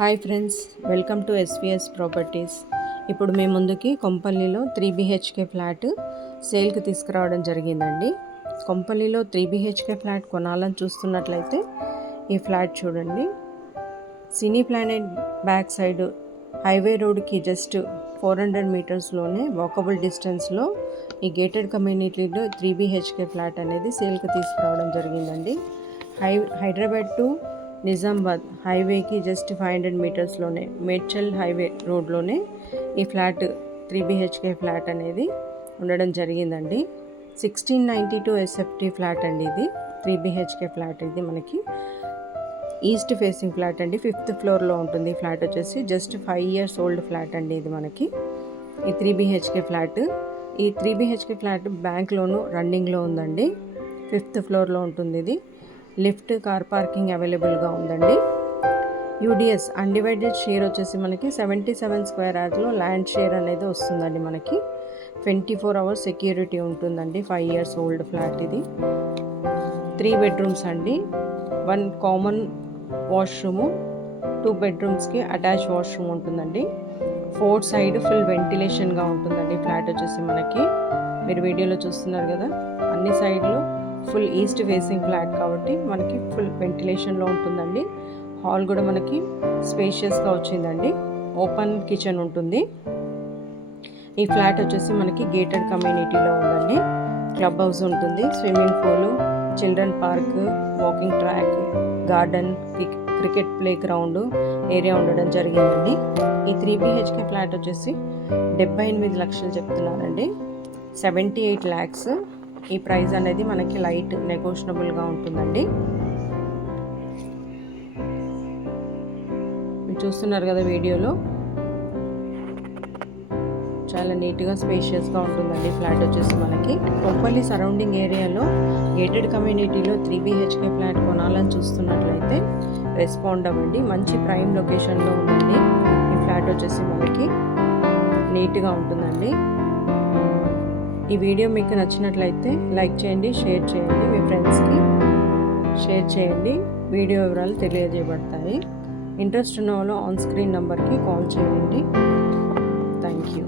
Hi friends, welcome to SVS properties. ఇప్పుడు మీ ముందుకి కొంపల్లిలో 3 BHK flat సేల్కి తీసుకురావడం జరిగిందండి. కొంపల్లిలో 3 BHK ఫ్లాట్ కొనాలని చూస్తున్నట్లయితే ఈ ఫ్లాట్ చూడండి. సినీ ప్లానెట్ బ్యాక్ సైడ్ హైవే రోడ్కి జస్ట్ 400 మీటర్స్లోనే వాకబుల్ డిస్టెన్స్లో ఈ గేటెడ్ కమ్యూనిటీలో 3 BHK ఫ్లాట్ అనేది సేల్కి తీసుకురావడం జరిగిందండి. హైదరాబాద్ టు నిజామాబాద్ హైవేకి జస్ట్ 500 మీటర్స్లోనే మేడ్చల్ హైవే రోడ్లోనే ఈ ఫ్లాట్ 3 BHK ఫ్లాట్ అనేది ఉండడం జరిగిందండి. 1692 SFT ఫ్లాట్ అండి. ఇది 3 BHK ఫ్లాట్. ఇది మనకి ఈస్ట్ ఫేసింగ్ ఫ్లాట్ అండి. 5th ఫ్లోర్లో ఉంటుంది. ఈ ఫ్లాట్ వచ్చేసి జస్ట్ 5 years ఓల్డ్ ఫ్లాట్ అండి. ఇది మనకి ఈ 3 BHK ఫ్లాట్. ఈ 3 BHK ఫ్లాట్ బ్యాంక్ లోను రన్నింగ్లో ఉందండి. 5th ఫ్లోర్లో ఉంటుంది. ఇది లిఫ్ట్, కార్ పార్కింగ్ అవైలబుల్గా ఉందండి. యూడిఎస్ అన్డివైడెడ్ షేర్ వచ్చేసి మనకి 77 స్క్వేర్ యార్డ్లో ల్యాండ్ షేర్ అనేది వస్తుందండి. మనకి 24 hours సెక్యూరిటీ ఉంటుందండి. 5 years ఓల్డ్ ఫ్లాట్. ఇది 3 bedrooms అండి. 1 common washroom, 2 bedrooms attach washroom ఉంటుందండి. 4 side ఫుల్ వెంటిలేషన్గా ఉంటుందండి. ఫ్లాట్ వచ్చేసి మనకి మీరు వీడియోలో చూస్తున్నారు కదా, అన్ని సైడ్లు ఫుల్ ఈస్ట్ ఫేసింగ్ ఫ్లాట్ కాబట్టి మనకి ఫుల్ వెంటిలేషన్లో ఉంటుందండి. హాల్ కూడా మనకి స్పేషియస్గా వచ్చిందండి. ఓపెన్ కిచెన్ ఉంటుంది. ఈ ఫ్లాట్ వచ్చేసి మనకి గేటెడ్ కమ్యూనిటీలో ఉందండి. క్లబ్ హౌస్ ఉంటుంది, swimming pool, children park, walking track, garden, cricket play ground area ఉండడం జరిగిందండి. ఈ 3 BHK ఫ్లాట్ వచ్చేసి 78 లక్షలు చెప్తున్నారండి. 78 lakhs. ఈ ప్రైస్ అనేది మనకి లైట్ నెగోషియబుల్గా ఉంటుందండి. మీరు చూస్తున్నారు కదా వీడియోలో, చాలా నీట్గా స్పేషియస్గా ఉంటుందండి ఫ్లాట్ వచ్చేసి మనకి. కొంపల్లి సరౌండింగ్ ఏరియాలో గేటెడ్ కమ్యూనిటీలో 3 BHK ఫ్లాట్ కొనాలని చూస్తున్నట్లయితే రెస్పాండ్ అవ్వండి. మంచి ప్రైమ్ లొకేషన్లో ఉందండి. ఈ ఫ్లాట్ వచ్చేసి మనకి నీట్గా ఉంటుందండి. ఈ వీడియో మీకు నచ్చినట్లయితే లైక్ చేయండి, షేర్ చేయండి, మీ ఫ్రెండ్స్కి షేర్ చేయండి. వీడియో వివరాలు తెలియజేయబడతాయి. ఇంట్రెస్ట్ ఉన్న వాళ్ళు ఆన్ స్క్రీన్ నెంబర్కి కాల్ చేయండి. Thank you.